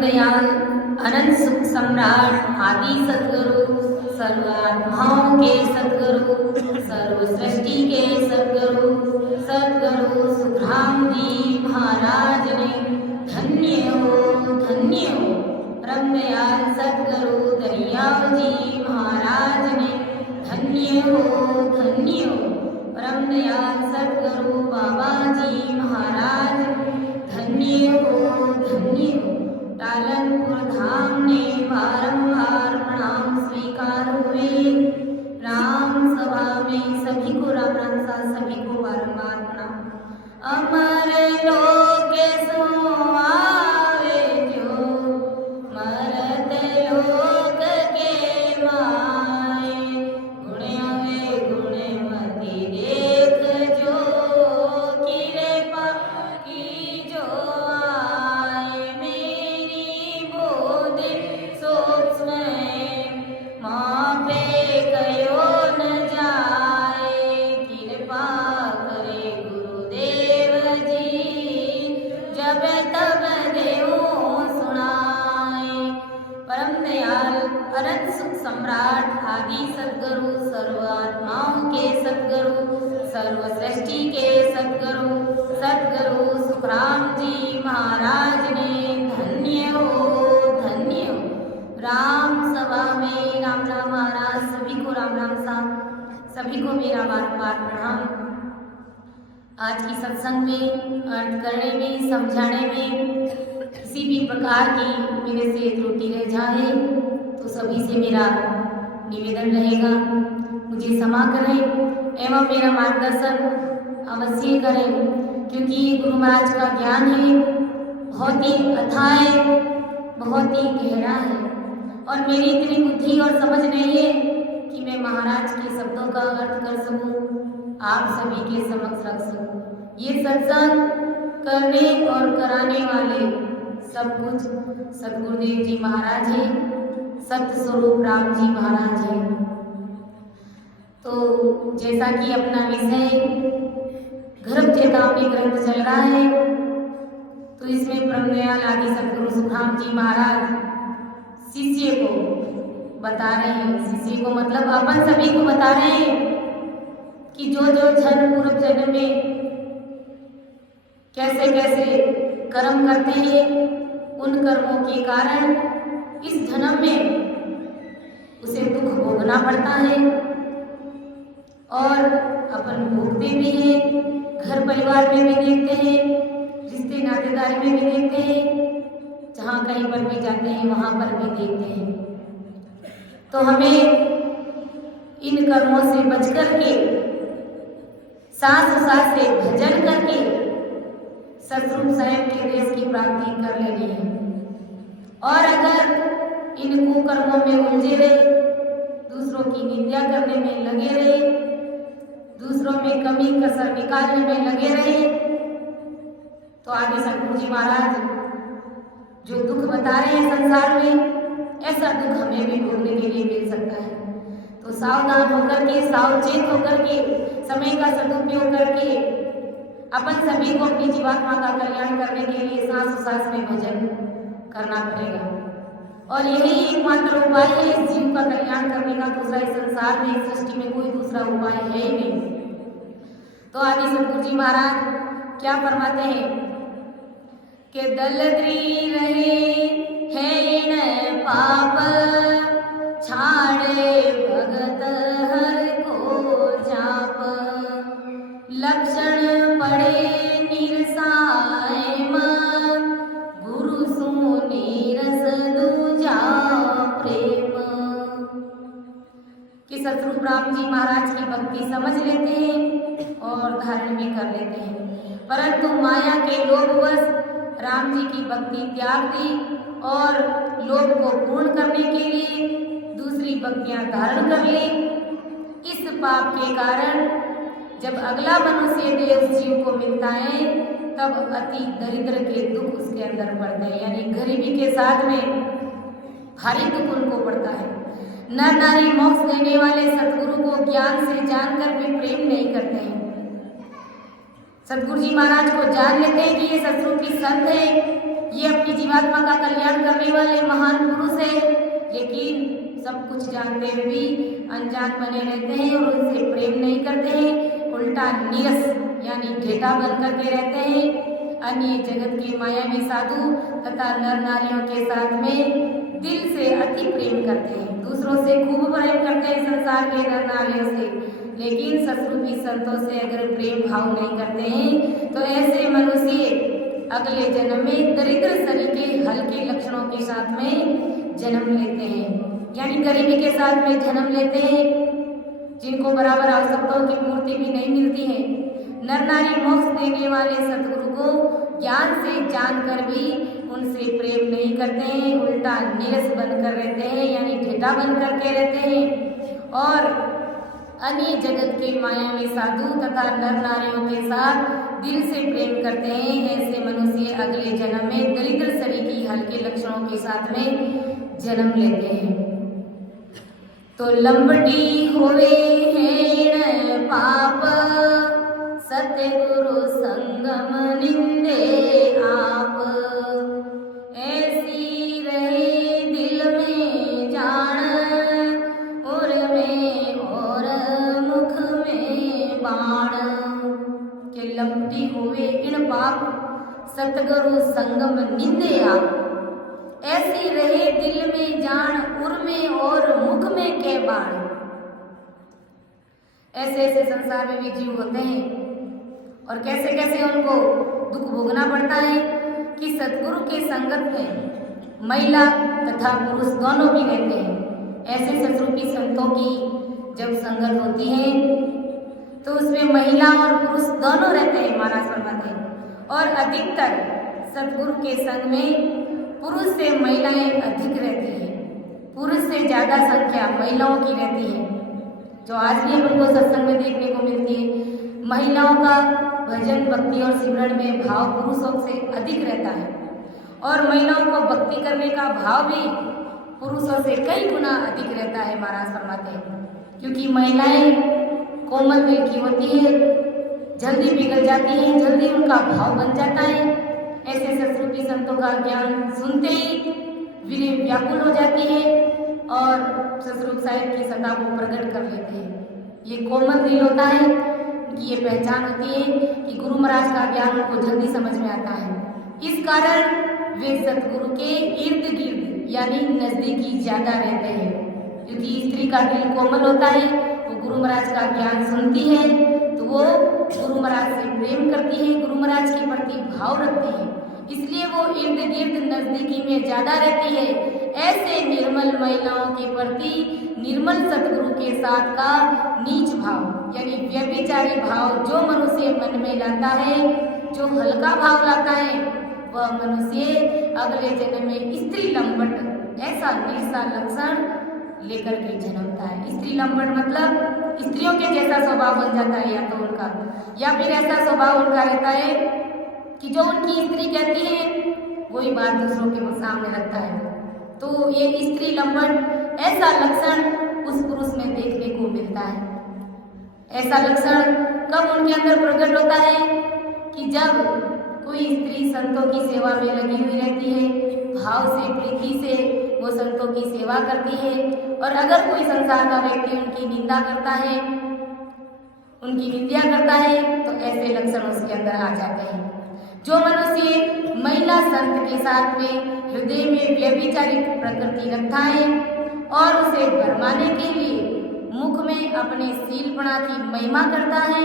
दयाल अनंत सुख सम्राट आदि सदगुरु सर्वात्माओं के सदगुरु सर्व सृष्टि के सदगुरु सदगुरु सुखराम जी महाराज ने धन्य हो ब्रह्मदयाल सदगुरु दरियाव जी महाराज ने धन्य हो ब्रह्मदयाल सदगुरु बाबा जी महाराज धन्य हो टालनपुर धाम ने बारंबार प्रणाम स्वीकार हुए। राम सभा में सभी को राम राम सा सभी को बारंबार प्रणाम। अमर लोक सो आवे जो मरत लोक के माए गुणवे गुणमति देख जो कृपा की जो अनंत सुख सम्राट आदि सदगुरु सर्वात्माओं के सदगुरु सर्व सृष्टि के सदगुरु सदगुरु सुखराम जी महाराज ने धन्य हो राम सभा में राम राम महाराज सभी को राम राम साहब सभी को मेरा बार प्रणाम। आज की सत्संग में अर्थ करने में समझाने में किसी भी प्रकार की मेरे से त्रुटि रह जाए तो सभी से मेरा निवेदन रहेगा, मुझे क्षमा करें एवं मेरा मार्गदर्शन अवश्य करें, क्योंकि ये गुरु महाराज का ज्ञान है, बहुत ही अथाह है, बहुत ही गहरा है और मेरी इतनी बुद्धि और समझ नहीं है कि मैं महाराज के शब्दों का अर्थ कर सकूं, आप सभी के समक्ष रख सकूं। ये सत्संग करने और कराने वाले सब कुछ सतगुरुदेव जी महाराज हैं, सत्य स्वरूप राम जी महाराज हैं। तो जैसा कि अपना विषय गर्भ चेतावनी ग्रंथ चल रहा है, तो इसमें ब्रह्मदयाल आदि सतगुरु सुखराम जी महाराज शिष्य को बता रहे हैं, शिष्य को मतलब अपन सभी को बता रहे हैं कि जो जन पूर्व जन्म में कैसे कैसे कर्म करते हैं, उन कर्मों के कारण इस जन्म में उसे दुख भोगना पड़ता है और अपन भोगते भी हैं, घर परिवार में भी देखते हैं, रिश्ते नातेदारी में भी देखते हैं, जहाँ कहीं पर भी जाते हैं वहाँ पर भी देखते हैं। तो हमें इन कर्मों से बच करके सांस से भजन करके सतरूप स्वयं के देश की प्राप्ति कर लेनी है। और अगर इन कुकर्मों में उलझे रहे, दूसरों की निंदा करने में लगे रहे, दूसरों में कमी कसर निकालने में लगे रहे, तो आगे सतगुरु जी महाराज जो दुख बता रहे हैं संसार में, ऐसा दुख हमें भी भोगने के लिए मिल सकता है। तो सावधान होकर के, सावचेत होकर के, समय का सदुपयोग करके अपन सभी को अपनी जीवात्मा का कल्याण करने के लिए सांस में भजन करना पड़ेगा। और यही एकमात्र उपाय है इस जीव का कल्याण करने का, दूसरा इस संसार में, इस सृष्टि में कोई दूसरा उपाय है ही नहीं। तो आदि सतगुरु जी महाराज क्या फरमाते हैं कि दलद्री रहे है पाप छाड़े भगत हर को जाप लक्षण पड़े निरसाय मन गुरु सुनी रस दूजा प्रेम। कि सतरूप राम जी महाराज की भक्ति समझ लेते हैं और धारण भी कर लेते हैं, परंतु माया के लोभवश राम जी की भक्ति त्याग दी और लोभ को पूर्ण करने के लिए दूसरी भक्तियां धारण कर ली। इस पाप के कारण जब अगला मनुष्य देह उस जीव को मिलता है, तब अति दरिद्र के दुख उसके अंदर पड़ते हैं, यानी गरीबी के साथ में भारी दुख उनको पड़ता है। नर नारी मोक्ष देने वाले सतगुरु को ज्ञान से जानकर भी प्रेम नहीं करते हैं। सतगुरु जी महाराज को जान लेते हैं कि ये सतरूपी संत है, ये अपनी जीवात्मा का कल्याण करने वाले महान पुरुष है, लेकिन सब कुछ जानते हुए भी अनजान बने रहते हैं और उनसे प्रेम नहीं करते हैं, उल्टा नीरस यानी ढेटा बन करके रहते हैं। अन्य जगत के मायावी साधु तथा नर नारियों के साथ में दिल से अति प्रेम करते हैं, दूसरों से खूब प्रेम करते हैं संसार के नर नारियों से, लेकिन सतरूपी संतों से अगर प्रेम भाव नहीं करते हैं तो ऐसे मनुष्य अगले जन्म में दरिद्र शरीर के हल्के लक्षणों के साथ में जन्म लेते हैं, यानी गरीबी के साथ में जन्म लेते हैं, जिनको बराबर आवश्यकताओं की पूर्ति भी नहीं मिलती है। नर नारी मोक्ष देने वाले सतगुरु को ज्ञान से जानकर भी उनसे प्रेम नहीं करते हैं, उल्टा नीरस बनकर रहते हैं, यानी ढेटा बन करके रहते हैं और अन्य जगत के मायावी साधु तथा नर नारियों के साथ दिल से प्रेम करते हैं। ऐसे मनुष्य अगले जन्म में दरिद्र शरीर की हल्के लक्षणों के साथ में जन्म लेते हैं। तो लंबटी होवे हेण पाप, सतगुरु संगम निंदे आप, ऐसी रहे दिल में जान, उर में और मुख में बाण। के लंबटी होवे इण पाप, सतगुरु संगम निंदे आप, ऐसी रहे दिल में जान, उर में और मुख में के बाण। ऐसे ऐसे संसार में भी जीव होते हैं और कैसे कैसे उनको दुख भोगना पड़ता है कि सतगुरु के संगत में महिला तथा पुरुष दोनों भी रहते हैं। ऐसे सतरूपी संतों की जब संगत होती है तो उसमें महिला और पुरुष दोनों रहते हैं, महाराज फरमाते हैं। और अधिकतर सतगुरु के संग में पुरुष से महिलाएं अधिक रहती हैं, पुरुष से ज़्यादा संख्या महिलाओं की रहती है, जो आज भी अपन को सत्संग में देखने को मिलती है। महिलाओं का भजन भक्ति और सिमरन में भाव पुरुषों से अधिक रहता है और महिलाओं को भक्ति करने का भाव भी पुरुषों से कई गुना अधिक रहता है, महाराज फरमाते हैं। क्योंकि महिलाएं कोमल दिल की होती है, जल्दी पिघल जाती हैं, जल्दी उनका भाव बन जाता है। ऐसे सतरूपी संतों का ज्ञान सुनते ही वे व्याकुल हो जाती है और सतरूप साहिब की सत्ता को प्रकट कर लेते हैं। ये कोमल दिल होता है, उनकी ये पहचान होती है कि गुरु महाराज का ज्ञान उनको जल्दी समझ में आता है। इस कारण वे सतगुरु के इर्द गिर्द यानी नजदीकी ज्यादा रहते हैं, क्योंकि स्त्री का दिल कोमल होता है, वो गुरु महाराज का ज्ञान सुनती है तो वो गुरु महाराज से प्रेम करती है, गुरु महाराज के प्रति भाव रखती है, इसलिए वो इर्द गिर्द नजदीकी में ज्यादा रहती है। ऐसे निर्मल महिलाओं के प्रति निर्मल सतगुरु के साथ का नीच भाव यानी व्यभिचारी भाव जो मनुष्य मन में लाता है, जो हल्का भाव लाता है, वह मनुष्य अगले जन्म में स्त्री लंपट ऐसा निरसा लक्षण लेकर के जन्मता है। स्त्री लंपट मतलब स्त्रियों के जैसा स्वभाव बन जाता है या तो उनका, या फिर ऐसा स्वभाव उनका रहता है कि जो उनकी स्त्री कहती है वही बात दूसरों के सामने रखता है। तो ये स्त्री लंपट ऐसा लक्षण उस पुरुष में देखने को मिलता है। ऐसा लक्षण कब उनके अंदर प्रकट होता है कि जब कोई स्त्री संतों की सेवा में लगी हुई रहती है, भाव से प्रीति से वो संतों की सेवा करती है, और अगर कोई संसार का व्यक्ति उनकी निंदा करता है, उनकी निंदा करता है, तो ऐसे लक्षण उसके अंदर आ जाते हैं। जो मनुष्य महिला संत के साथ में हृदय में व्यभिचारी प्रकृति रखता है और उसे भरमाने के लिए मुख में अपने शीलपणा की महिमा करता है,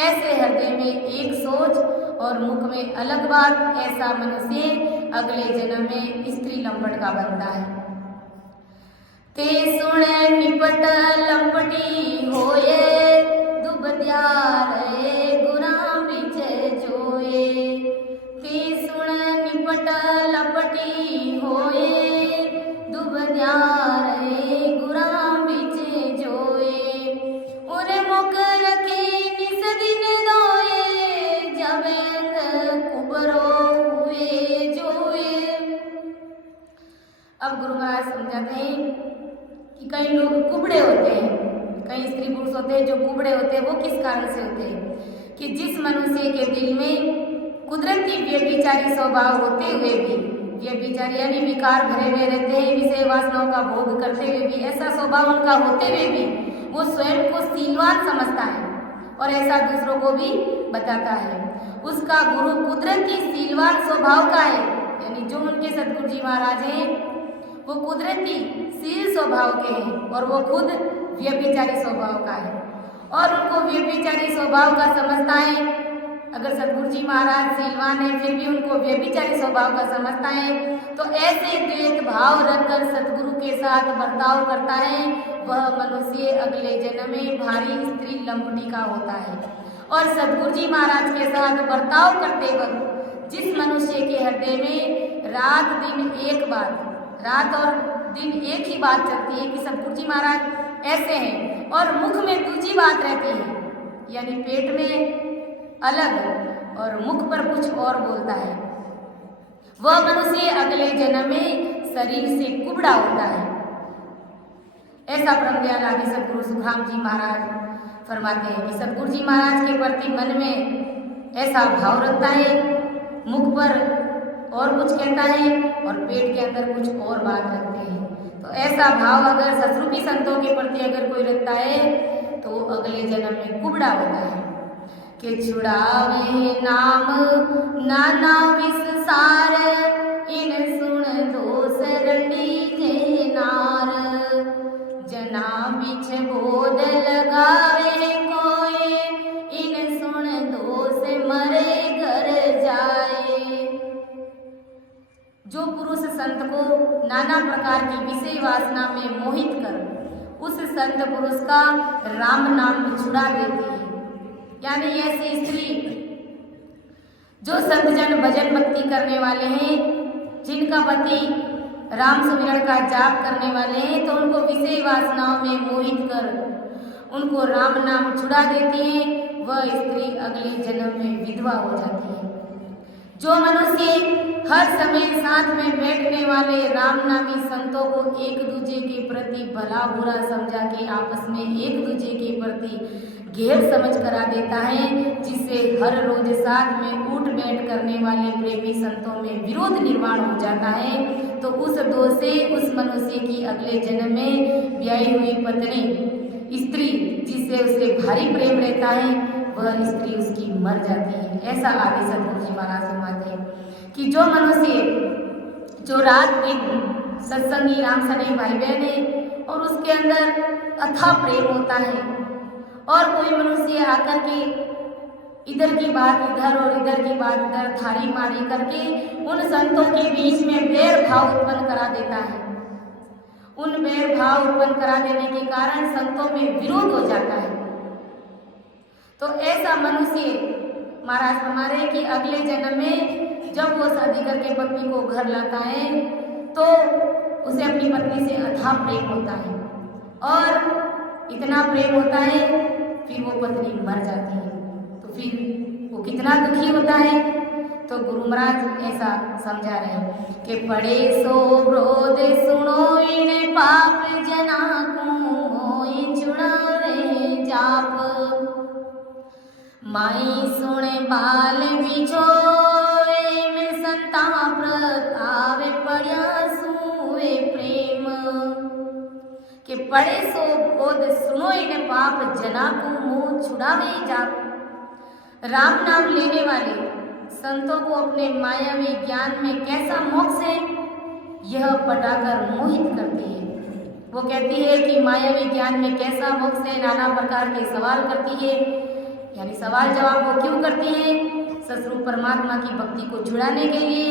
ऐसे हृदय में एक सोच और मुख में अलग बात, ऐसा मनुष्य अगले जन्म में स्त्री लंपट का बनता है। ते सुने निपट लंपटी होए, दुबद्यार गुनाह बिचे जोए। ते सुन निपट लपटी होए, दुबद्यार गुनाह बिचे जोए। उरे मुख रखे निस दिन दोए, जब कुबरो हुए जोए। अब गुरु महाराज समझाते हैं कि कई लोग कुबड़े होते हैं, कई स्त्री पुरुष होते हैं जो कुबड़े होते हैं। वो किस कारण से होते हैं कि जिस मनुष्य के दिल में कुदरती व्यभिचारी स्वभाव होते हुए भी, व्यभिचारी यानी विकार भरे हुए रहते हैं, विषय वासनाओं का भोग करते हुए भी, ऐसा स्वभाव उनका होते हुए भी वो स्वयं को सीलवान समझता है और ऐसा दूसरों को भी बताता है। उसका गुरु कुदरती सीलवान स्वभाव का है, यानी जो उनके सतगुरु जी महाराज हैं वो कुदरती सील स्वभाव के हैं और वो खुद व्यभिचारी स्वभाव का है और उनको व्यभिचारी स्वभाव का समझता है। अगर सतगुरु जी महाराज सीलवान है फिर भी उनको व्यभिचारी स्वभाव का समझता है, तो ऐसे द्वेष भाव रखकर सतगुरु के साथ बर्ताव करता है, वह मनुष्य अगले जन्म में भारी स्त्री लंपटी का होता है। और सतगुरु जी महाराज के साथ बर्ताव करते वक्त जिस मनुष्य के हृदय में रात दिन एक बात, रात और दिन एक ही बात चलती है कि सतगुरु जी महाराज ऐसे हैं और मुख में दूसरी बात रहती है, यानी पेट में अलग और मुख पर कुछ और बोलता है, वह मनुष्य अगले जन्म में शरीर से कुबड़ा होता है। ऐसा ब्रह्मदयाल आदि सतगुरु सुखराम जी महाराज फरमाते हैं कि सतगुरु जी महाराज के प्रति मन में ऐसा भाव रखता है, मुख पर और कुछ कहता है और पेट के अंदर कुछ और बात रखते हैं। तो ऐसा भाव अगर सतरूपी संतों के प्रति अगर कोई रखता है तो अगले जन्म में कुबड़ा होता है। कि छुड़ावे नाम नाना विसार, इन सुन दो सरणी जे नार, जना बिछ बोध लगावे कोई, इन सुन दो से मरे घर जाए। जो पुरुष संत को नाना प्रकार की विषय वासना में मोहित कर उस संत पुरुष का राम नाम छुड़ा देती है, यानी ऐसी स्त्री जो संतजन भजन भक्ति करने वाले हैं, जिनका पति राम सुमिरन का जाप करने वाले हैं, तो उनको विषय वासनाओं में मोहित कर उनको राम नाम छुड़ा देती है, वह स्त्री अगले जन्म में विधवा हो जाती है। जो मनुष्य हर समय साथ में बैठने वाले रामनामी संतों को एक दूसरे के प्रति भला बुरा समझा के आपस में एक दूसरे के प्रति गैर समझ करा देता है, जिससे हर रोज साथ में उठ बैठ करने वाले प्रेमी संतों में विरोध निर्माण हो जाता है, तो उस दोष से उस मनुष्य की अगले जन्म में ब्याही हुई पत्नी स्त्री जिससे उसे भारी प्रेम रहता है, वह स्त्री उसकी मर जाती है। ऐसा आदि सतगुरु जी महाराज फरमाते हैं कि जो मनुष्य जो रात दिन सत्संगी राम सने भाई बहन है और उसके अंदर अथाह प्रेम होता है, और कोई मनुष्य आकर के इधर की बात इधर और इधर की बात इधर थारी मारी करके उन संतों के बीच में बैर भाव उत्पन्न करा देता है, उन बैर भाव उत्पन्न करा देने के कारण संतों में विरोध हो जाता है, तो ऐसा मनुष्य महाराज फरमा रहे कि अगले जन्म में जब वो शादी करके पत्नी को घर लाता है तो उसे अपनी पत्नी से अथाह प्रेम होता है, और इतना प्रेम होता है फिर वो पत्नी मर जाती है, तो फिर वो कितना दुखी होता है। तो गुरु महाराज ऐसा समझा रहे हैं कि पढ़े सो ब्रोध सुनो इन पाप जना को छुड़ावे जाप, माई सुने बाल बिछोए में संताप आवे पढ़िया सुए प्रेम, कि पढ़े सो बोध सुनो इन पाप जना को मुँह छुड़ावे जाप। राम नाम लेने वाले संतों को अपने मायावी ज्ञान में कैसा मोक्ष है यह बताकर मोहित करती है। वो कहती है कि मायावी ज्ञान में कैसा मोक्ष है, नाना प्रकार के सवाल करती है, यानी सवाल जवाब वो क्यों करती है? सतरूप परमात्मा की भक्ति को छुड़ाने के लिए,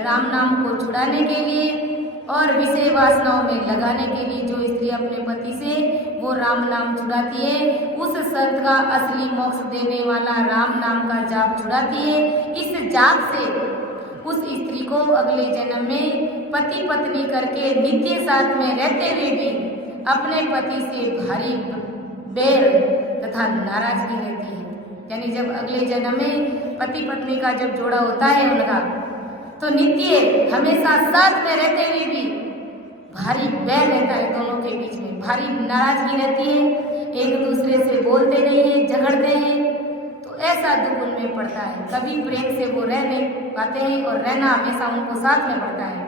राम नाम को छुड़ाने के लिए और विषय वासनाओं में लगाने के लिए। जो स्त्री अपने पति से वो राम नाम छुड़ाती है, उस संत का असली मोक्ष देने वाला राम नाम का जाप छुड़ाती है। इस जाप से उस स्त्री को अगले जन्म में पति पत्नी करके नित्य साथ में रहते हुए भी अपने पति से भारी बैर तथा नाराजगी रहती है। यानी जब अगले जन्म में पति पत्नी का जब जोड़ा होता है उनका, तो नित्य हमेशा साथ में रहते हुए भी भारी बैर रहता है, दोनों के बीच में भारी नाराजगी रहती है, एक दूसरे से बोलते नहीं हैं, झगड़ते हैं। तो ऐसा दुख उनमें पड़ता है। कभी प्रेम से वो रह नहीं पाते हैं और रहना हमेशा उनको साथ में पड़ता है,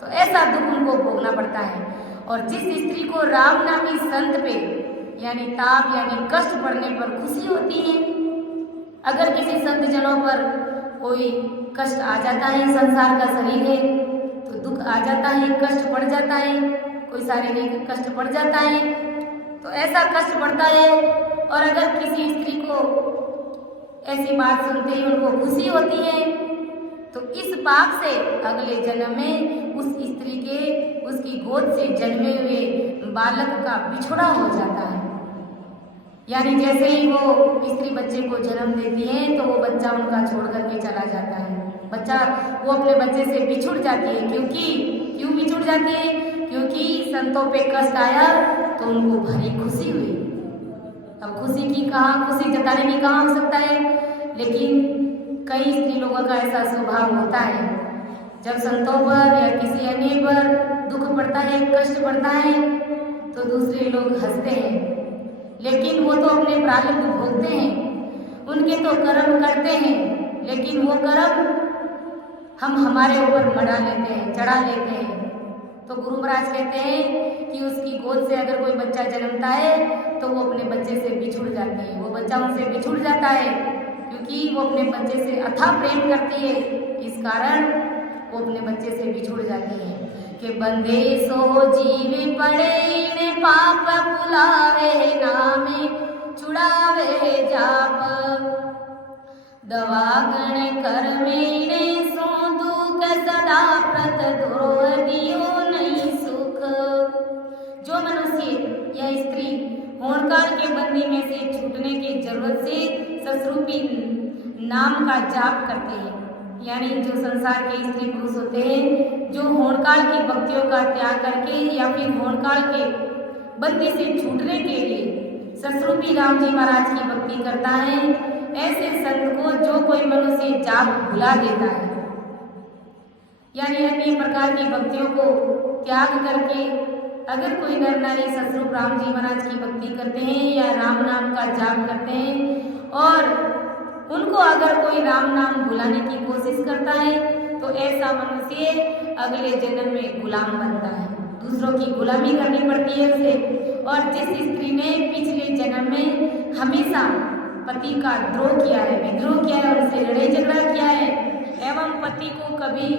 तो ऐसा दुख उनको भोगना पड़ता है। और जिस स्त्री को राम नामी संत पे यानी ताप यानी कष्ट पड़ने पर खुशी होती है, अगर किसी संत जनों पर कोई कष्ट आ जाता है, संसार का शरीर है तो दुख आ जाता है, कष्ट पड़ जाता है, कोई शारीरिक कष्ट पड़ जाता है, तो ऐसा कष्ट पड़ता है। और अगर किसी स्त्री को ऐसी बात सुनते ही उनको खुशी होती है, तो इस पाप से अगले जन्म में उस स्त्री के उसकी गोद से जन्मे हुए बालक का बिछुड़ा हो जाता है। यानी जैसे ही वो स्त्री बच्चे को जन्म देती है तो वो बच्चा उनका छोड़ करके चला जाता है। बच्चा वो अपने बच्चे से बिछुड़ जाती है। क्यों बिछुड़ जाती है? क्योंकि संतों पे कष्ट आया तो उनको भरी खुशी हुई। अब खुशी की कहाँ, खुशी जताने की कहाँ हो सकता है, लेकिन कई स्त्री लोगों का ऐसा स्वभाव होता है, जब संतों पर या किसी अन्य पर दुख पड़ता है, कष्ट पड़ता है, तो दूसरे लोग हंसते हैं, लेकिन वो तो अपने प्रारब्ध भोगते हैं, उनके तो कर्म करते हैं, लेकिन वो कर्म हम हमारे ऊपर मढ़ा लेते हैं, चढ़ा लेते हैं। तो गुरु महाराज कहते हैं कि उसकी गोद से अगर कोई बच्चा जन्मता है तो वो अपने बच्चे से बिछुड़ जाती है, वो बच्चा उनसे बिछुड़ जाता है, क्योंकि वो अपने बच्चे से अथाह प्रेम करती है, इस कारण वो अपने बच्चे से बिछुड़ जाती है। कि बंदे सो जीव पड़े ने पाप पुलावे नामे छुड़ावे जाप, दवागण कर मेरे सो दुख सदा प्रत द्रोह दियो नहीं सुख। जो मनुष्य या स्त्री होनकाल के बंदी में से छूटने की जरूरत से ससरूपी नाम का जाप करते हैं, यानी जो संसार के स्त्री पुरुष होते हैं, जो होनकाल की भक्तियों का त्याग करके या फिर होनकाल के बंदी से छूटने के लिए ससरूपी राम जी महाराज की भक्ति करता है, ऐसे संत को जो कोई मनुष्य जाप भुला देता है, यानी अन्य प्रकार की भक्तियों को त्याग करके अगर कोई नर नारी ससरूप राम जी महाराज की भक्ति करते हैं या राम नाम का जाप करते हैं और उनको अगर कोई राम नाम भुलाने की कोशिश करता है, तो ऐसा मनुष्य अगले जन्म में गुलाम बनता है, दूसरों की गुलामी करनी पड़ती है उसे। और जिस स्त्री ने पिछले जन्म में हमेशा पति का द्रोह किया है, विद्रोह किया है, उनसे लड़ाई झगड़ा किया है एवं पति को कभी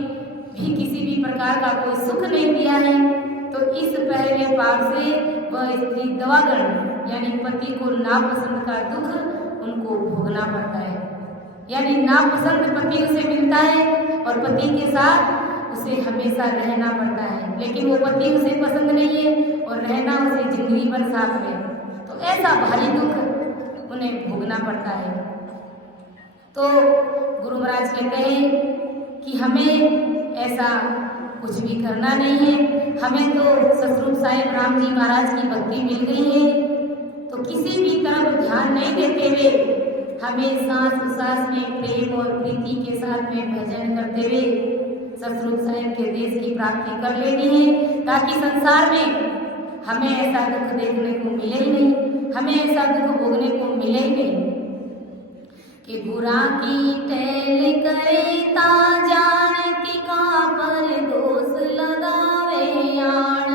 भी किसी भी प्रकार का कोई सुख नहीं दिया है, तो इस पहले पाप से वह स्त्री दवागण यानी पति को नापसंद का दुख उनको भोगना पड़ता है। यानी नापसंद पति उसे मिलता है और पति के साथ उसे हमेशा रहना पड़ता है, लेकिन वो पति उसे पसंद नहीं है और रहना उसे जिंदगी भर साथ में, तो ऐसा भारी दुख उन्हें भोगना पड़ता है। तो गुरु महाराज कहते हैं कि हमें ऐसा कुछ भी करना नहीं है, हमें तो सतरूप साहिब राम जी महाराज की भक्ति मिल गई है, तो किसी भी तरफ ध्यान नहीं देते हुए हमें सांस सांस में प्रेम और प्रीति के साथ में भजन करते हुए सतरूप साहिब के देश की प्राप्ति कर लेनी है, ताकि संसार में हमें ऐसा दुख देखने को मिले ही नहीं, हमें ऐसा दुख भोगने को मिले ही नहीं। कि बुरा की टहल करे ता जानती का पर दोष लगावे आण,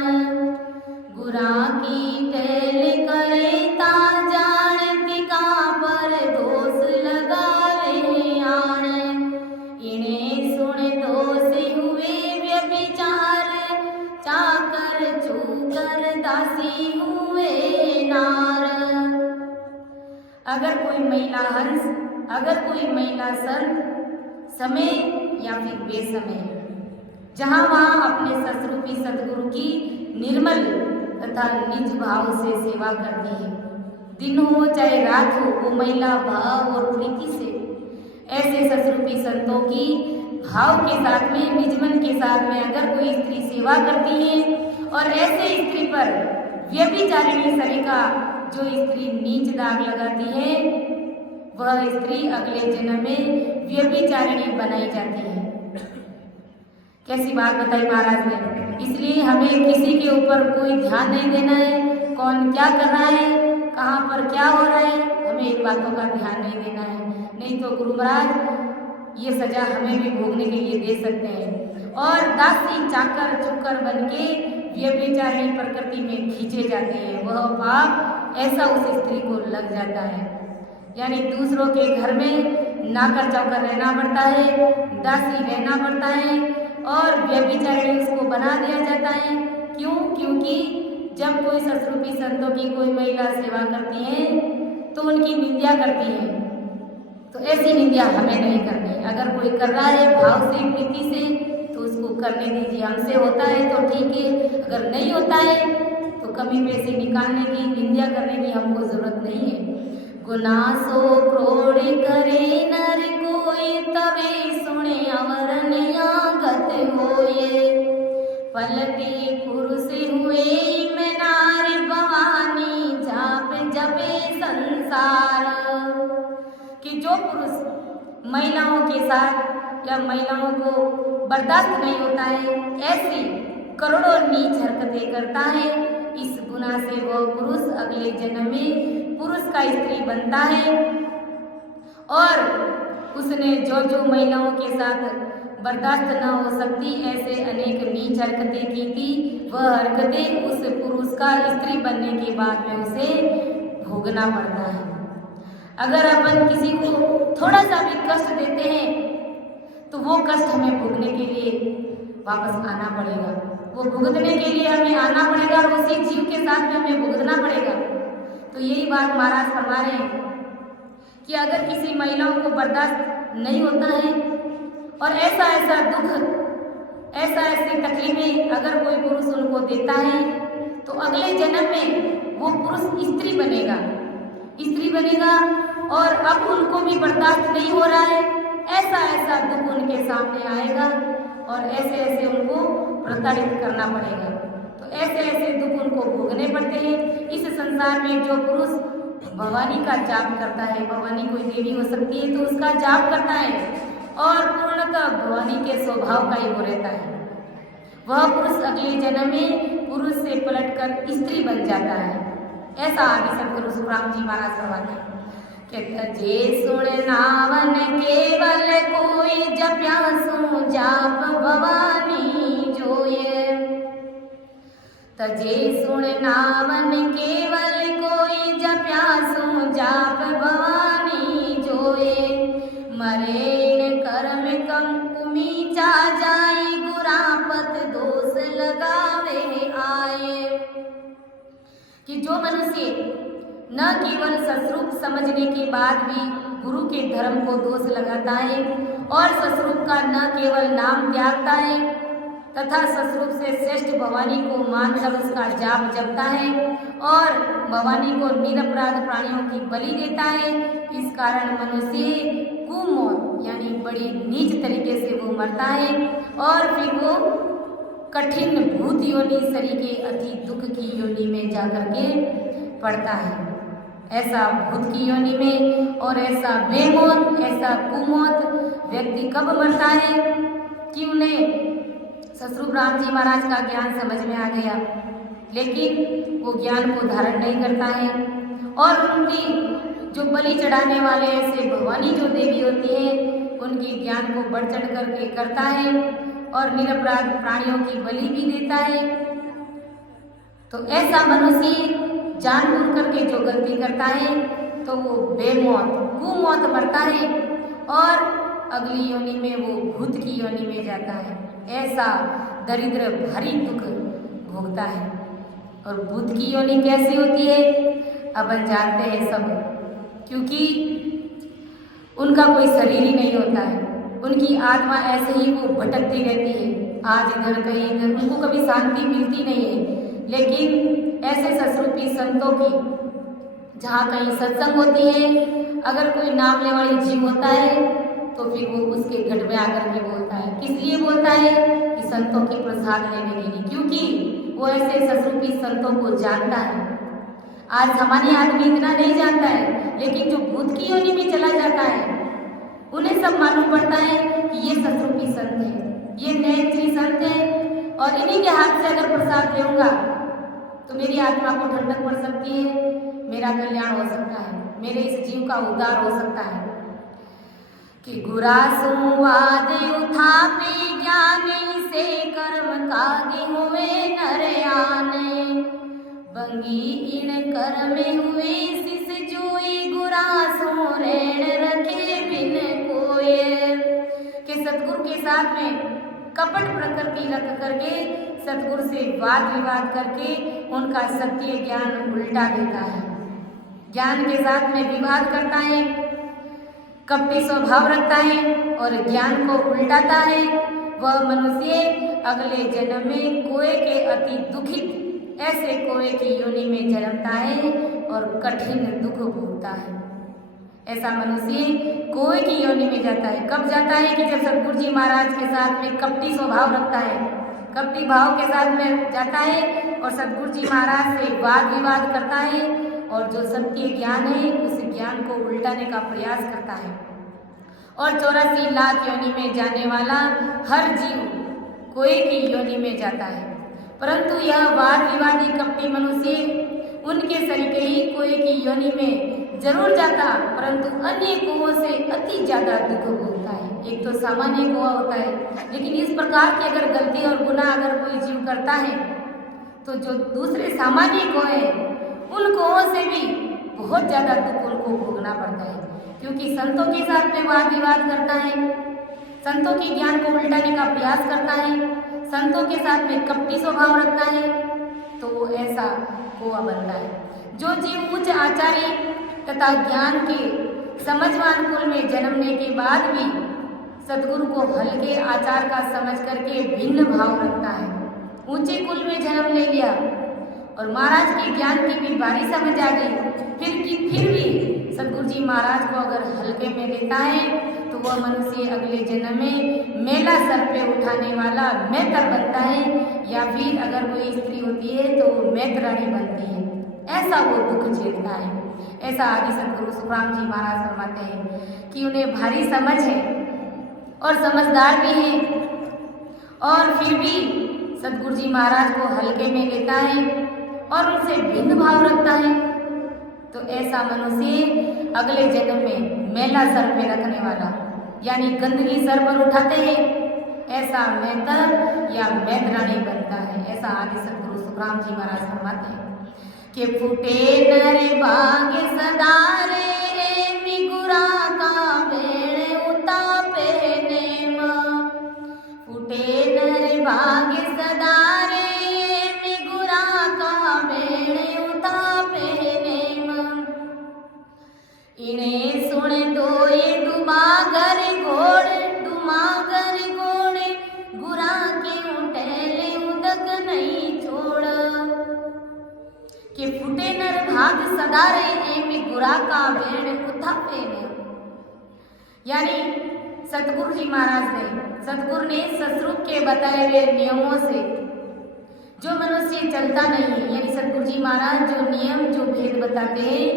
बुरा की टहल करे ता जानती का पर दोष लगावे आण, इन्हें सुन दोष हुए व्यभिचार चाकर चूकर दासी हुए नार। अगर कोई महिला हंस, अगर कोई महिला संत समय या फिर बेसमय जहाँ वहाँ अपने सतरूपी सदगुरु की निर्मल तथा निज भाव से सेवा करती है, दिन हो चाहे रात हो, वो महिला भाव और प्रीति से ऐसे सतरूपी संतों की भाव के साथ में निजमन के साथ में अगर कोई स्त्री सेवा करती है और ऐसे स्त्री पर व्यभिचारिणी शरीर का जो स्त्री नीच दाग लगाती है, वह स्त्री अगले जन्म में व्यभिचारिणी बनाई जाती है। कैसी बात बताई महाराज ने। इसलिए हमें किसी के ऊपर कोई ध्यान नहीं देना है, कौन क्या कर रहा है, कहाँ पर क्या हो रहा है, हमें इन बातों का ध्यान नहीं देना है। नहीं तो गुरु महाराज ये सजा हमें भी भोगने के लिए दे सकते हैं। और दासी चाकर चुकर बन के व्यभिचारिणी प्रकृति में खींचे जाते हैं। वह पाप ऐसा उस स्त्री को लग जाता है, यानी दूसरों के घर में नाकर चौकर रहना पड़ता है, दासी रहना पड़ता है और व्यभिचारिणी उसको बना दिया जाता है। क्यों? क्योंकि जब कोई ससरूपी संतों की कोई महिला सेवा करती है तो उनकी निंदा करती है, तो ऐसी निंदा हमें नहीं करनी। अगर कोई कर रहा है भाव से प्रीति से तो उसको करने दीजिए। हमसे होता है तो ठीक है, अगर नहीं होता है तो कमी पैसे निकालने की निंदा करने की हमको जरूरत नहीं है। गुना सो क्रोड़ करे नर कोई तवे सुने अवरन आगत होए, पलटी पुरुष हुए मैं नार भवानी जाप जपे संसार। कि जो पुरुष महिलाओं के साथ या महिलाओं को बर्दाश्त नहीं होता है, ऐसी करोड़ों नीच हरकतें करता है, इस गुनाह से वह पुरुष अगले जन्म में पुरुष का स्त्री बनता है। और उसने जो जो महिलाओं के साथ बर्दाश्त न हो सकती ऐसे अनेक नीच हरकतें की थी, वह हरकतें उस पुरुष का स्त्री बनने के बाद में उसे भोगना पड़ता है। अगर अपन किसी को थोड़ा सा भी कष्ट देते हैं तो वो कष्ट हमें भोगने के लिए वापस आना पड़ेगा, वो भुगतने के लिए हमें आना पड़ेगा और उसी जीव के साथ में हमें भुगतना पड़ेगा। तो यही बात महाराज फरमा रहे हैं कि अगर किसी महिलाओं को बर्दाश्त नहीं होता है और ऐसा ऐसा दुख, ऐसा ऐसी तकलीफें अगर कोई पुरुष उनको देता है तो अगले जन्म में वो पुरुष स्त्री बनेगा, स्त्री बनेगा। और अब उनको भी बर्दाश्त नहीं हो रहा है, ऐसा ऐसा दुख उनके सामने आएगा और ऐसे ऐसे उनको प्रताड़ित करना पड़ेगा। तो ऐसे ऐसे दुख उनको भोगने पड़ते हैं। इस संसार में जो पुरुष भवानी का जाप करता है, भवानी कोई देवी हो सकती है तो उसका जाप करता है और पूर्णतः भवानी के स्वभाव का ही वो रहता है, वह पुरुष अगले जन्म में पुरुष से पलटकर स्त्री बन जाता है। ऐसा आदि सतगुरु सुखराम जी महाराज फरमाते हैं कि जे सुन नावन केवल कोई जप्यासु जाप भवानी जोए, तजे सुन नावन केवल कोई जप्यासु जाप भवानी जोए, मरेण कर्म कम कुमीचा जाई गुरापत दोष लगावे आए। कि जो मनुष्य न केवल ससरूप समझने के बाद भी गुरु के धर्म को दोष लगाता है और ससरूप का न केवल नाम त्यागता है तथा ससरूप से श्रेष्ठ भवानी को मानकर उसका जाप जपता है और भवानी को निरपराध प्राणियों की बलि देता है, इस कारण मनुष्य कुमौत यानी बड़ी नीच तरीके से वो मरता है और फिर वो कठिन भूत योनि सरीखे अति दुख की योनि में जाकर के पड़ता है। ऐसा भूत की योनि में और ऐसा बेमौत, ऐसा कुमौत व्यक्ति कब मरता है कि उन्हें ससरूप राम जी महाराज का ज्ञान समझ में आ गया, लेकिन वो ज्ञान को धारण नहीं करता है और उनकी जो बलि चढ़ाने वाले ऐसे भवानी जो देवी होती है उनकी ज्ञान को बढ़ चढ़ करके करता है और निरपराध प्राणियों की बलि भी देता है। तो ऐसा मनुष्य जानबूझ करके जो गलती करता है तो वो बेमौत कुमौत मरता है और अगली योनि में वो भूत की योनि में जाता है। ऐसा दरिद्र भारी दुख भोगता है। और भूत की योनि कैसी होती है अपन जानते हैं सब, क्योंकि उनका कोई शरीर ही नहीं होता है, उनकी आत्मा ऐसे ही वो भटकती रहती है, आज इधर कहीं इधर, उनको कभी शांति मिलती नहीं है। लेकिन ऐसे ससरूपी संतों की जहाँ कहीं सत्संग होती है, अगर कोई नाम लेने वाली जीव होता है तो फिर वो उसके गढ़ में आकर के बोलता है। किस लिए बोलता है कि संतों की प्रसाद लेने के लिए, क्योंकि वो ऐसे ससरूपी संतों को जानता है। आज हमारी आदमी इतना नहीं जानता है, लेकिन जो भूत की योनि में चला जाता है उन्हें सब मालूम पड़ता है कि ये ससरूपी संत है, ये नैत्री संत है और इन्हीं के हाथ से अगर प्रसाद लेऊंगा तो मेरी आत्मा को ठंडक पड़ सकती है, मेरा कल्याण हो सकता है, मेरे इस जीव का उद्धार हो सकता है। कि गुरासु वाद उठापे ज्ञानी से कर्म कागे हुए नरयाने बंगी इन कर्मे हुए सिस जोई गुरासु रेण रखे बिन कोय। कि सतगुरु के साथ में कपट प्रकृति रख करके सतगुरु से वाद विवाद करके उनका सत्य ज्ञान उल्टा देता है, ज्ञान के साथ में विवाद करता है, कपटी स्वभाव रखता है और ज्ञान को उल्टाता है, वह मनुष्य अगले जन्म में कोए के अति दुखित ऐसे कोए की योनि में जन्मता है और कठिन दुख भोगता है। ऐसा मनुष्य कोए की योनि में जाता है। कब जाता है? कि जब सतगुरु जी महाराज के साथ में कपटी स्वभाव रखता है, कपटी भाव के साथ में जाता है और सतगुरु जी महाराज से वाद विवाद करता है और जो सत्य ज्ञान है उस ज्ञान को उल्टाने का प्रयास करता है। और 84 लाख योनि में जाने वाला हर जीव कोई की योनि में जाता है, परंतु यह वाद विवादी कपटी मनुष्य उनके सलीके ही कोई की योनि में जरूर जाता, परंतु अन्य कुओं से अति ज्यादा दुख भोगता है। एक तो सामान्य कुआ होता है, लेकिन इस प्रकार की अगर गलती और गुनाह अगर कोई जीव करता है तो जो दूसरे सामान्य कुएं हैं उन कुओं से भी बहुत ज्यादा दुख उनको भोगना पड़ता है, क्योंकि संतों के साथ में वाद विवाद करता है, संतों के ज्ञान को उल्टाने का प्रयास करता है, संतों के साथ में कपटी स्वभाव रखता है, तो वो ऐसा कुआ बनता है। जो जीव उच्च आचार्य तथा ज्ञान के समझवान कुल में जन्मने के बाद भी सतगुरु को हल्के आचार का समझ करके भिन्न भाव रखता है, ऊंचे कुल में जन्म ले लिया और महाराज के ज्ञान की भी बारी समझ आ गई, फिर भी सतगुरु जी महाराज को अगर हल्के में लेता है तो वह मनुष्य अगले जन्म में मेला सर पे उठाने वाला मैत्र बनता है, या फिर अगर कोई स्त्री होती है तो वो मैत्राणी बनती है, ऐसा वो दुख झेलता है। ऐसा आदि सतगुरु सुखराम जी महाराज फरमाते हैं कि उन्हें भारी समझ है और समझदार भी है और फिर भी सतगुरु जी महाराज को हल्के में लेता है और उनसे भिन्न भाव रखता है, तो ऐसा मनुष्य अगले जन्म में मेला सर पे रखने वाला यानी गंदगी सर पर उठाते हैं, ऐसा मैत्र या मैत्राणी बनता है। ऐसा आदि सतगुरु सुखराम जी महाराज फरमाते हैं कि फूटे नर बाग सदारे मिगुरा का बेण उतापे नेम, फूटे नर बाग सदारे मिगुरा का बेण उतापे नेम, इन्हें सुन दोए डुमागर घोड़े गुरा के उठेले उदक नहीं छोड़। कि फूटे नर भाग सदारे एमी गुरा का बेण उठापे ने, यानी सतगुरु जी महाराज सतगुरु ने सतरूप के बताए हुए नियमों से जो मनुष्य चलता नहीं है, यानी सतगुरु जी महाराज जो नियम जो भेद बताते हैं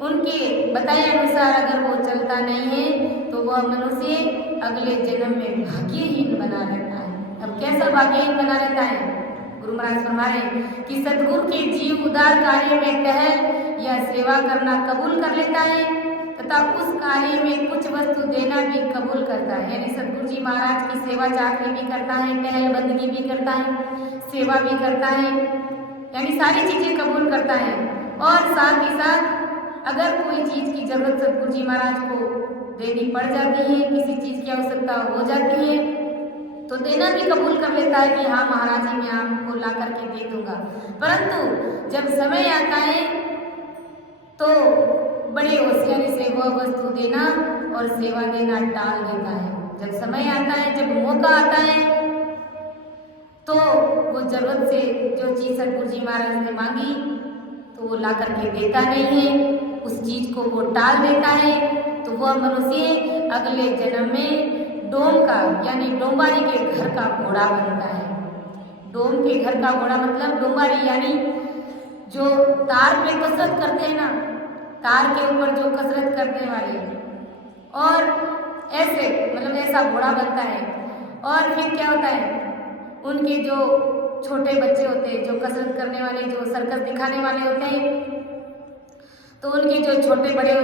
उनके बताए अनुसार अगर वो चलता नहीं है तो वह मनुष्य अगले जन्म में भाग्यहीन बना रहता है। अब कैसा भाग्यहीन बना रहता है? गुरु महाराज फरमा रहे कि सतगुरु के जीव उदार कार्य में टहल या सेवा करना कबूल कर लेता है तथा उस कार्य में कुछ वस्तु देना भी कबूल करता है, यानी सतगुरु जी महाराज की सेवा चाकरी भी करता है, टहल बंदगी भी करता है, सेवा भी करता है, यानी सारी चीजें कबूल करता है। और साथ ही साथ अगर कोई चीज की जरूरत सतगुरु जी महाराज को देनी पड़ जाती है, किसी चीज की आवश्यकता हो जाती है तो देना भी कबूल कर लेता है कि हाँ महाराज जी मैं आपको ला करके दे दूंगा, परंतु जब समय आता है तो बड़े होशियारी से वह वस्तु देना और सेवा देना टाल देता है। जब समय आता है, जब मौका आता है तो वो जरूरत से जो चीज सतगुरु जी महाराज ने मांगी तो वो ला करके देता नहीं है, उस चीज को वो टाल देता है, तो वह मनुष्य अगले जन्म में डोम का यानी डोंबारी के घर का घोड़ा बनता है। डोम के घर का घोड़ा मतलब डोंबारी यानी जो तार पे कसरत करते हैं ना, तार के ऊपर जो कसरत करने वाले, और ऐसे मतलब ऐसा घोड़ा बनता है। और फिर क्या होता है, उनके जो छोटे बच्चे होते हैं जो कसरत करने वाले, जो सर्कस दिखाने वाले होते हैं, तो उनके जो छोटे बड़े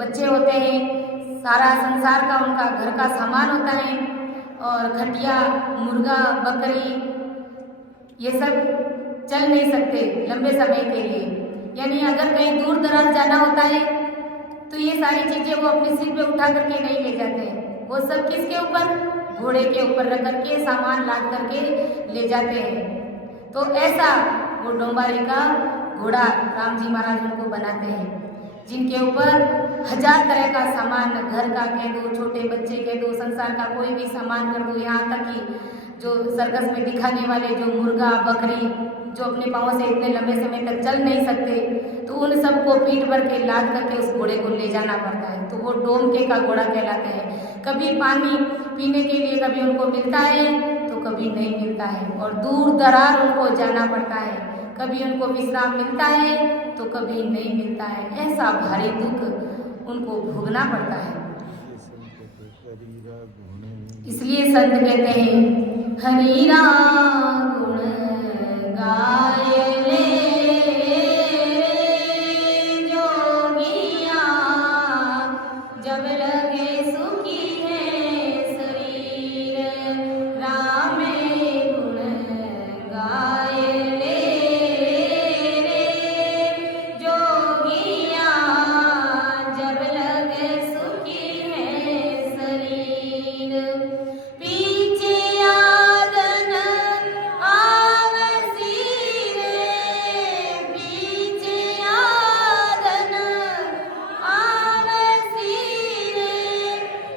बच्चे होते हैं सारा संसार का उनका घर का सामान होता है और खटिया, मुर्गा, बकरी ये सब चल नहीं सकते लंबे समय के लिए। यानी अगर कहीं दूर दराज जाना होता है तो ये सारी चीजें वो अपने सिर पे उठा करके नहीं ले जाते हैं। वो सब किसके ऊपर? घोड़े के ऊपर रख करके सामान लाद करके ले जाते हैं। तो ऐसा वो डोंबारी का घोड़ा राम जी महाराज उनको बनाते हैं, जिनके ऊपर 1000 तरह का सामान, घर का कह दो, छोटे बच्चे कह दो, संसार का कोई भी सामान कर दो, यहाँ तक कि जो सर्कस में दिखाने वाले जो मुर्गा, बकरी जो अपने पाँव से इतने लंबे समय तक चल नहीं सकते, तो उन सबको पीठ भर के लाद करके उस घोड़े को ले जाना पड़ता है। तो वो डोमके का घोड़ा कहलाते हैं। कभी पानी पीने के लिए कभी उनको मिलता है तो कभी नहीं मिलता है, और दूर दरार उनको जाना पड़ता है। कभी उनको विश्राम मिलता है तो कभी नहीं मिलता है। ऐसा भारी दुख उनको भोगना पड़ता है। इसलिए संत कहते हैं हरि राम गुण गाए ले जोगिया, जब लगे सुखी है शरीर, राम गुण गाए ले जोगिया, जब लगे सुखी है शरीर। पीछे आदन आवसी रे, पीछे आदन आवसी रे,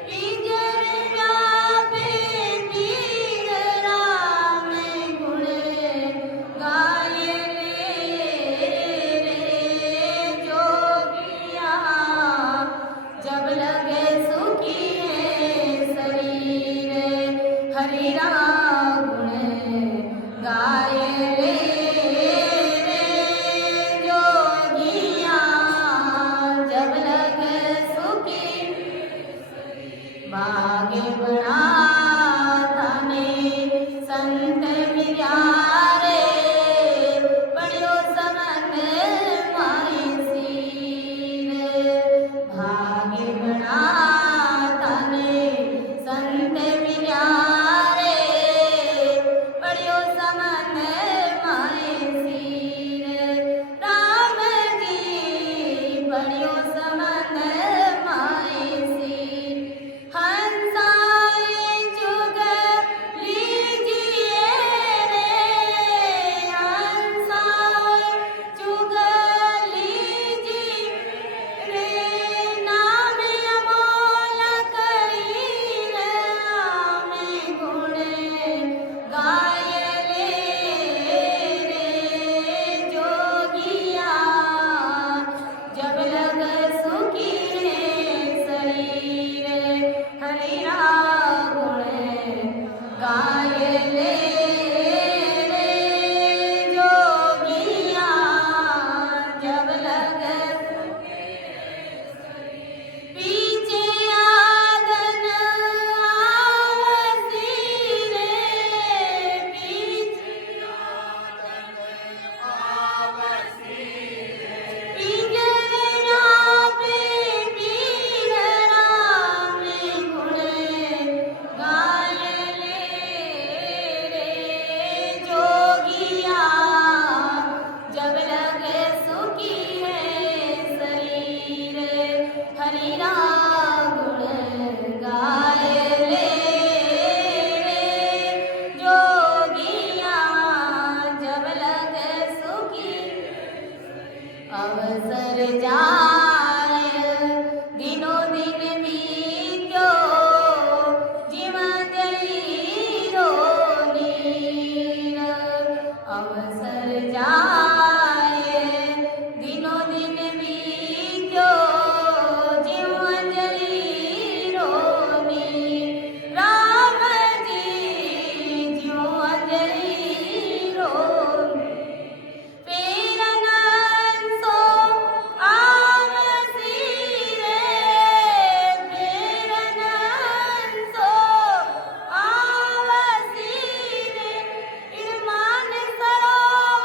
पिंजर व्यापे पीर, राम गुण गाए रे जोगिया, जब लगे सुखी है शरीर, हरि राम गुण गाए ले जोगिया, जब लगे सुखी। भाग्य बनाता ने संत मिर्यारे, पढ़ो समन माई सीर। भाग्य बनाता ने संत मिर्यारे, पढ़ो समन माई सीर। राम जी पढ़ो समन माई सीर। हंसाए जुग लीजिए रे, हंसाए जुग लीजिए रे, नाम अमोलक हीर, राम गुण गाए ले जोगिया, जब लग सुखी है शरीर, हरि राम गुण गाए ले जोगिया, जब लग पीछे आदन आवसी रे, पीछे आदन आवसी रे, पिंजर व्यापे पीर, राम गुण गाए ले जोगिया, जब लगे सुखी है शरीर, हरि राम गुण गाए ले जोगिया, जब लगे सुखी। अवसर जाय दिनों दिन बीत्यो, जीव जली रो नीर। अवसर जाय दिनों दिन बीत्यो, जीव जली रो नीर। राम जी जीव जली रो पेरनन सो आवसी रे, पेरनन सो आवसी रे, इरमान सरोवर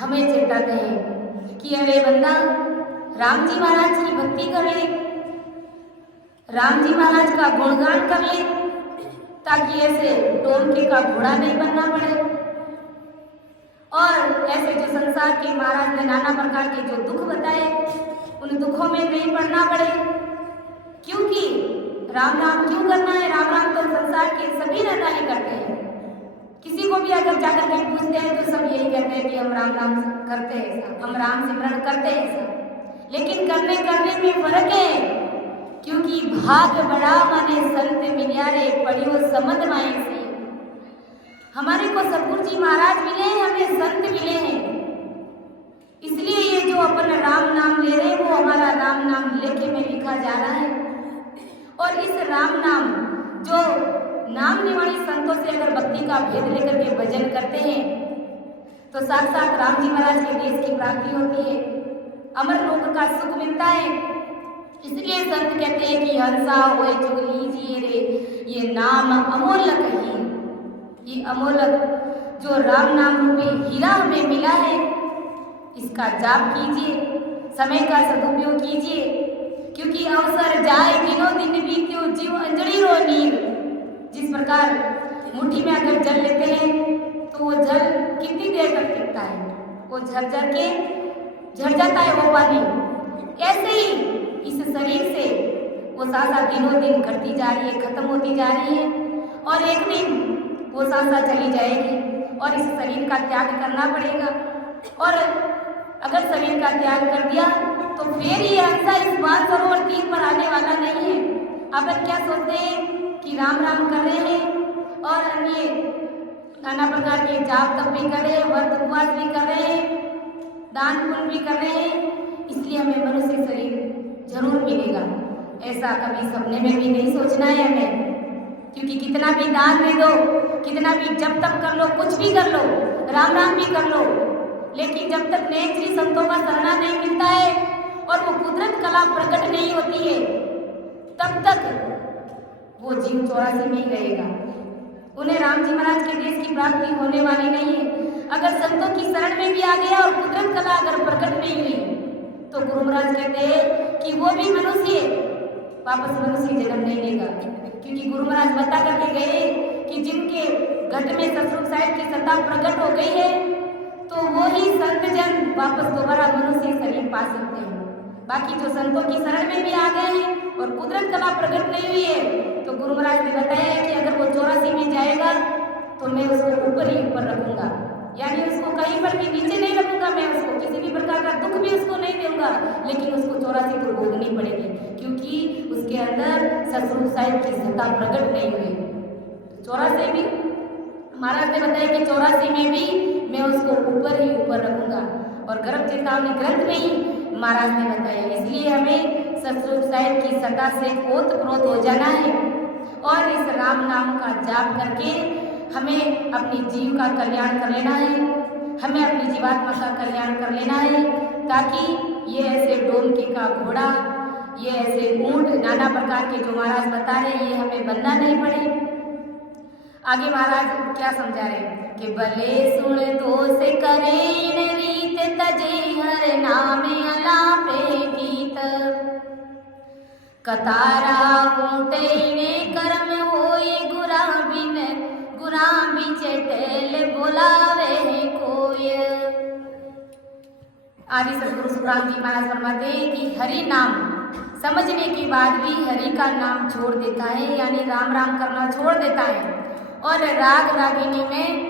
हमें चेताते हैं कि अरे बंदा राम जी महाराज की भक्ति कर ले, राम जी महाराज का गुणगान कर ले, ताकि ऐसे टोनके का घोड़ा नहीं बनना पड़े और ऐसे जो संसार के महाराज ने नाना प्रकार के जो दुख बताए उन दुखों में नहीं पड़ना पड़े। क्योंकि राम नाम क्यों करना है? राम नाम तो संसार के सभी रहने करते हैं। किसी को भी अगर जाकर के पूछते हैं तो सब यही कहते हैं कि हम राम नाम करते हैं, हम राम सिमरन करते हैं। लेकिन करने में फर्क है, क्योंकि भाग बड़ा माने संत मिल्यारे पढ़ियो समझ माए से। हमारे को सतगुरु जी महाराज मिले हैं, हमें संत मिले हैं, इसलिए ये जो अपन राम नाम ले रहे हैं वो हमारा राम नाम लेखे में लिखा जा रहा है। और इस राम नाम जो नाम निवाणी संतों से अगर भक्ति का भेद लेकर के भजन करते हैं तो साक्षात राम जी महाराज के देश की प्राप्ति होती है, अमर लोक का सुख मिलता है। इसलिए संत कहते हैं कि हंसा होए जुग लीजिए रे, ये नाम अमोलक ही, ये अमोलक जो राम नाम रूपी हीरा हमें मिला है, इसका जाप कीजिए, समय का सदुपयोग कीजिए, क्योंकि अवसर जाए दिनों दिन बीत्यो जीव अंजलि रो नीर। जिस प्रकार मुट्ठी में अगर जल लेते हैं तो वो जल कितनी देर तक टिकता है, वो झरझर के झड़ जाता है वो पानी। ऐसे ही इस शरीर से वो सांसें दिनों दिन घटती जा रही है, खत्म होती जा रही है। और एक दिन वो सांसा चली जाएगी और इस शरीर का त्याग करना पड़ेगा। और अगर शरीर का त्याग कर दिया तो फिर ये हंसा इस मानसरोवर तीर पर आने वाला नहीं है। अपन क्या सोचते हैं कि राम राम कर रहे हैं और अन्य नाना प्रकार के जाप तप भी कर रहे हैं, व्रत उपवास भी कर रहे हैं, दान पुण्य भी कर रहे हैं, इसलिए हमें मनुष्य शरीर जरूर मिलेगा। ऐसा कभी सपने में भी नहीं सोचना है हमें, क्योंकि कितना भी दान दे दो, कितना भी जप तप कर लो, कुछ भी कर लो, राम राम भी कर लो, लेकिन जब तक नेक श्री संतों का शरणा नहीं मिलता है और वो कुदरत कला प्रकट नहीं होती है, तब तक वो जीव 84 में ही रहेगा। उन्हें राम जी महाराज के देश की प्राप्ति होने वाली नहीं है। अगर संतों की शरण में भी आ गया और कुदरत कला अगर प्रकट नहीं हुई तो गुरु महाराज कहते हैं कि वो भी मनुष्य वापस मनुष्य जन्म नहीं लेगा, क्योंकि गुरु महाराज बता करके गए कि जिनके घट में सतरूप साहिब की सत्ता प्रकट हो गई है तो वो ही संत जन वापस दोबारा मनुष्य शरीर पा सकते हैं। बाकी जो संतों की शरण में भी आ गए हैं और कुदरत कला प्रकट नहीं हुई है तो गुरु महाराज ने बताया है कि अगर वो 84 में जाएगा तो मैं उसको ऊपर ही ऊपर रखूंगा, यानी उसको कहीं पर भी नीचे नहीं रखूंगा, मैं उसको किसी भी प्रकार का दुख भी उसको नहीं दूंगा, लेकिन उसको 84 को भोगनी पड़ेगी, क्योंकि उसके अंदर सतरूप साहिब की सत्ता प्रकट नहीं हुई। 84 भी महाराज ने बताया कि 84 में भी मैं उसको ऊपर ही ऊपर रखूंगा, और गर्भ चेतावनी ग्रंथ में ही महाराज ने बताया। इसलिए हमें सतरूप साहिब की सत्ता से ओत प्रोत हो जाना है और इस राम नाम का जाप करके हमें अपनी जीव का कल्याण कर लेना है, हमें अपनी जीवात्मा का कल्याण कर लेना है, ताकि ये ऐसे डोमके का घोड़ा, ये ऐसे ऊंट नाना प्रकार के जो महाराज बता रहे ये हमें बनना नहीं पड़े। आगे महाराज क्या समझा रहे कि भले सुन तो से करे रीत तजे हर नामे अलापे गीत, कतारा ऊँटे कर्म होए गुरा बिन गुरा बिचे टेल बोलावे कोय। आदि सदगुरु सुखराम जी महाराज फरमाते हैं कि हरि नाम समझने के बाद भी हरि का नाम छोड़ देता है, यानी राम राम करना छोड़ देता है और राग रागिनी में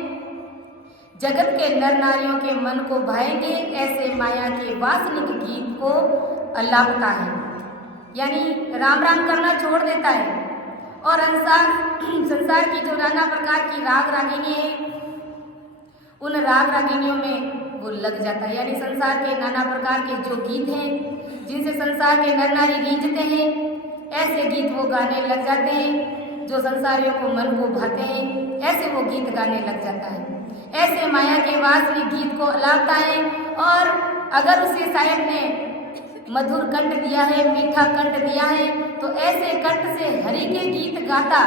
जगत के नर नारियों के मन को भाएंगे ऐसे माया के वासनिक गीत को अलापता है, यानी राम राम करना छोड़ देता है और संसार की जो नाना प्रकार की राग रागिनी है उन राग रागिनियों में वो लग जाता है, यानी संसार के नाना प्रकार के जो गीत हैं जिनसे संसार के नर नारी गींजते हैं ऐसे गीत वो गाने लग जाते हैं, जो संसारियों को मन को भाते हैं ऐसे वो गीत गाने लग जाता है। ऐसे माया के वासनिक गीत को अलापता है और अगर उसे साहिब ने मधुर कंठ दिया है, मीठा कंठ दिया है, तो ऐसे कंठ से हरि के गीत गाता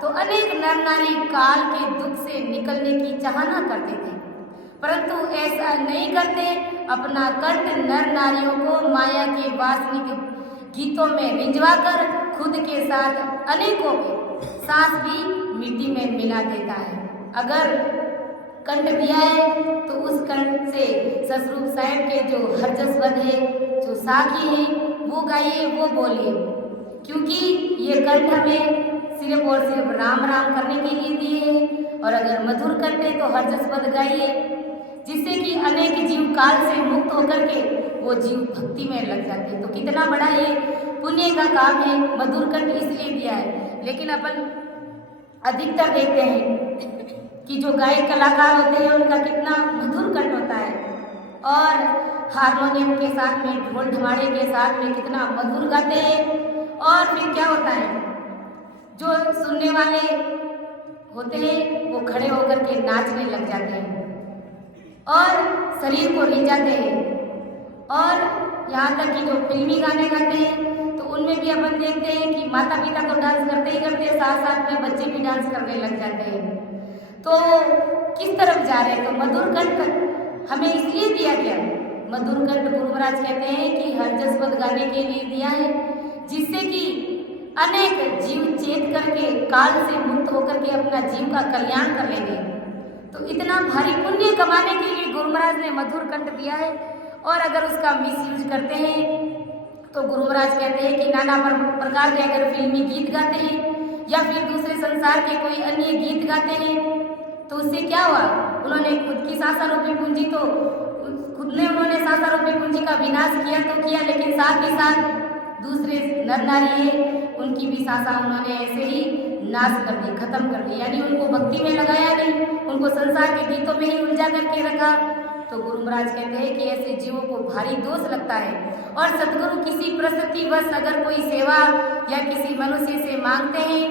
तो अनेक नर नारी काल के दुख से निकलने की चाहना करते थे, परंतु ऐसा नहीं करते। अपना कंठ नर नारियों को माया के वासनिक गीतों में रिंझवा कर खुद के साथ अनेकों के सांस भी मिट्टी में मिला देता है। अगर कंठ दिया है तो उस कंठ से सतरूप साहिब के जो हरजसवद है, जो साखी है, वो गाइए, वो बोलिए, क्योंकि ये कंठ हमें सिर्फ और सिर्फ राम राम करने के लिए दिए हैं। और अगर मधुर कंठ है तो हरजसवद गाइए, जिससे कि अनेक जीव काल से मुक्त होकर के वो जीव भक्ति में लग जाते हैं। तो कितना बड़ा ये पुण्य का काम है, मधुर कंठ इसलिए दिया है। लेकिन अपन अधिकतर देखते हैं कि जो गायक कलाकार होते हैं उनका कितना मधुर कंठ होता है और हारमोनियम के साथ में ढोल ढमाड़े के साथ में कितना मधुर गाते हैं, और फिर क्या होता है जो सुनने वाले होते हैं वो खड़े होकर के नाचने लग जाते हैं और शरीर को रिंझाते हैं। और यहाँ तक कि जो फिल्मी गाने गाते हैं तो उनमें भी अपन देखते हैं कि माता पिता तो डांस करते ही करते हैं, साथ साथ में बच्चे भी डांस करने लग जाते हैं। तो किस तरफ जा रहे हैं? तो मधुर कंठ हमें इसलिए दिया गया, मधुर कंठ गुरु महाराज कहते हैं कि हरजसवद गाने के लिए दिया है, जिससे कि अनेक जीव चेत करके काल से मुक्त होकर के अपना जीव का कल्याण कर लेंगे। तो इतना भारी पुण्य कमाने के लिए गुरु महाराज ने मधुर कंठ दिया है, और अगर उसका मिसयूज करते हैं तो गुरु महाराज कहते हैं कि नाना प्रकार के अगर फिल्मी गीत गाते हैं या फिर दूसरे संसार के कोई अन्य गीत गाते हैं, तो उससे क्या हुआ? उन्होंने खुद की सांसारूपी पूंजी तो खुद ने उन्होंने सांसारूपी पूंजी का विनाश किया तो किया, लेकिन साथ ही साथ दूसरे नर नारी है उनकी भी सांसा उन्होंने ऐसे ही नाश कर दी, खत्म कर दी। यानी उनको भक्ति में लगाया नहीं, उनको संसार के गीतों में ही उलझा करके रखा। तो गुरु महाराज कहते हैं कि ऐसे जीवों को भारी दोष लगता है। और सदगुरु किसी परिस्थितिवश अगर कोई सेवा या किसी मनुष्य से मांगते हैं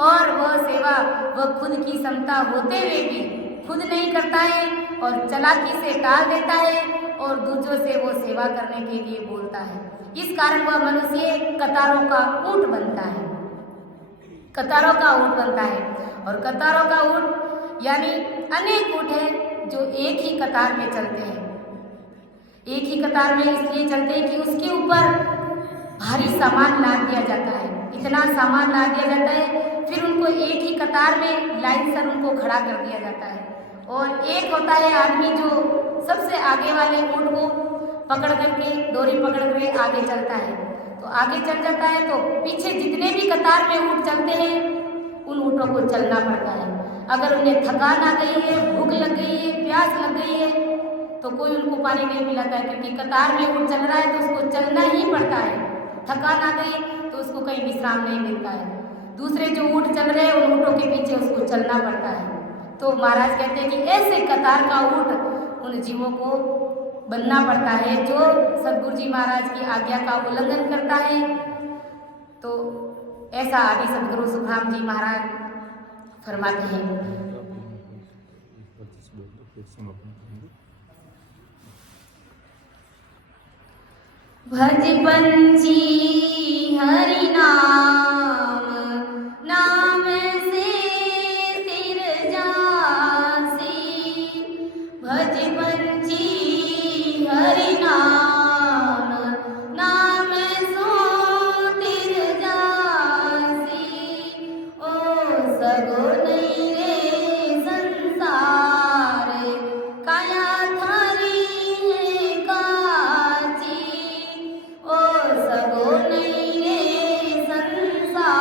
और वह सेवा वह खुद की क्षमता होते हुए भी खुद नहीं करता है और चालाकी से टाल देता है और दूसरों से वो सेवा करने के लिए बोलता है, इस कारण वह मनुष्य कतारों का ऊंट बनता है, कतारों का ऊंट बनता है। और कतारों का ऊंट यानी अनेक ऊंट है जो एक ही कतार में चलते हैं। एक ही कतार में इसलिए चलते हैं कि उसके ऊपर भारी सामान लाद दिया जाता है, इतना सामान लाद दिया जाता है, फिर उनको एक ही कतार में लाइन से उनको खड़ा कर दिया जाता है। और एक होता है आदमी जो सबसे आगे वाले ऊंट को पकड़ करके डोरी पकड़ करके आगे चलता है, तो आगे चल जाता है तो पीछे जितने भी कतार में ऊंट चलते हैं उन ऊँटों को चलना पड़ता है। अगर उन्हें थकान आ गई है, भूख लग गई है, प्यास लग गई है, तो कोई उनको पानी नहीं पिलाता है, क्योंकि कतार में ऊँट चल रहा है तो उसको चलना ही पड़ता है। थकान आ गई तो उसको कहीं विश्राम नहीं मिलता है। दूसरे जो ऊँट चल रहे हैं उन ऊँटों के पीछे उसको चलना पड़ता है। तो महाराज कहते हैं कि ऐसे कतार का ऊँट उन जीवों को बनना पड़ता है जो सदगुरु जी महाराज की आज्ञा का उल्लंघन करता है। तो ऐसा आदि सदगुरु सुखराम जी महाराज फरमाते हैं। भज पंछी हरि नाम, नाम से सिर जासी। भज पंछी हरि नाम, नाम सो सिर जासी। ओ सगो नहीं रे संसार, काया थारी है काची। ओ सगो नहीं रे संसार,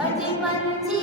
हज पंछी